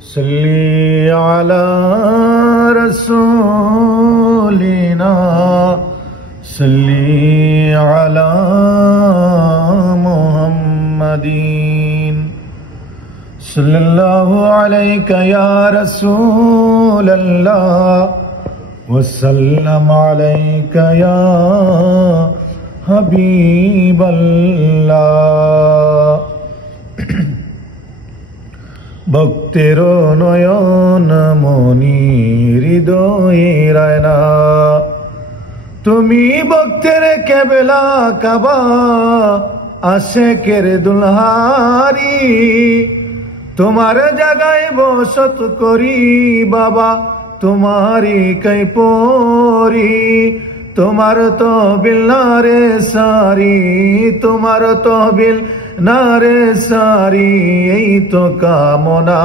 सल्ली अला रसूलिना सल्ली अला मुहम्मदीन सल्लल्लाहु अलैका या रसूलल्लाह वसल्लम अलैका या हबीबल्लाह। भक्तेर नयन मणि हृदयेर आयना तुमी भक्तेर केबला काबा आशिकेर दुल्हारी तुम्हार जगाय बसत करी बाबा तुम्हारी कई परी तुम्हार तहबिल नारे सारी तुम्हार तहबिल नारे सारी এই তো কামনা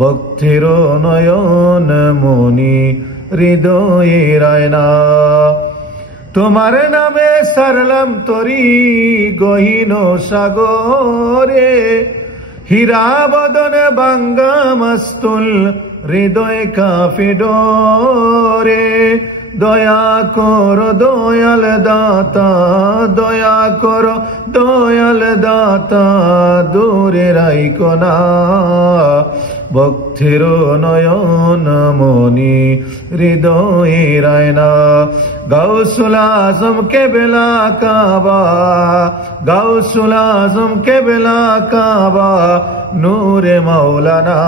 ভক্তির নয়ন মনি হৃদয়ের আয়না তোমার নামে সারলাম তরি গহীন সাগরে হীরা বদন বাঙ্গা মস্তুল হৃদয় কাফি ডোরে দয়া করো দয়াল দাতা দয়া করো দয়াল দাতা দূরে রাইকো না ভক্তির নয়ন মনি হৃদয়ের আয়না গাউসুল আজম কেবলা কাবা গাউসুল আজম কেবলা কাবা নূরে মাওলানা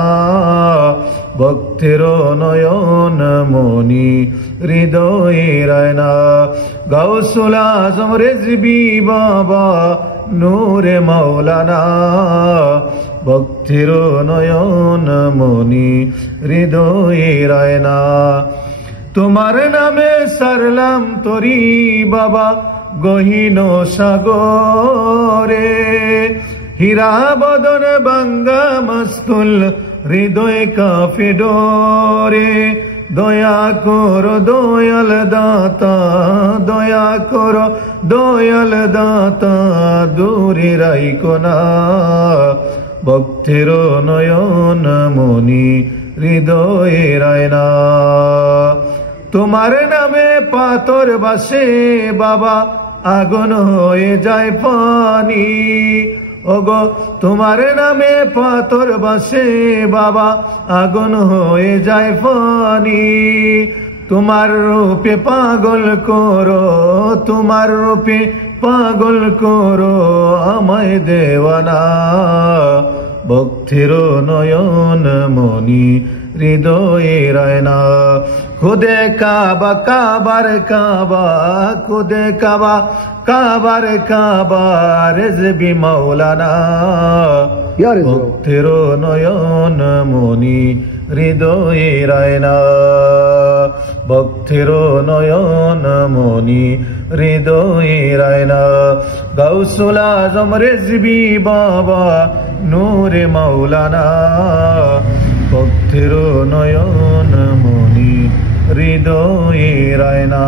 ভক্তির নয়ন মনি হৃদয়ের আয়না গাউসুল আজম রেজবি বাবা নূরে মাওলানা ভক্তির নয়ন মনি হৃদয়ের আয়না তোমার নামে সারলাম তরি বাবা গহীন সাগরে হীরা বদন বাঙ্গা মস্তুল হৃদয় কাফি ডোরে দয়া করো দয়াল দাতা দয়া করো দয়াল দাতা দূরে রাইকো না ভক্তির নয়ন মনি হৃদয়ের আয়না তোমার নামে পাথর বাসে বাবা আগুন হয়ে যায় পানি ওগো তোমার নামে পাথর বাসে বাবা আগুন হয়ে যায় পানি তোমার রূপে পাগল করো তোমার রূপে পাগল করো আমায় দেওয়ানা ভক্তির নয়ন মনি হৃদয়ের আয়না খুদে কাবা কাবার কাবা খুদে কাবা কাবার কাবা রেজবি মাওলানা ভক্তির নয়ন মনি হৃদয়ের আয়না ভক্তির নয়ন মনি হৃদয়ের আয়না গাউসুল আজম রেজবি বাবা নূরে মাওলানা ভক্তির নয়ন মনি হৃদয়ের আয়না।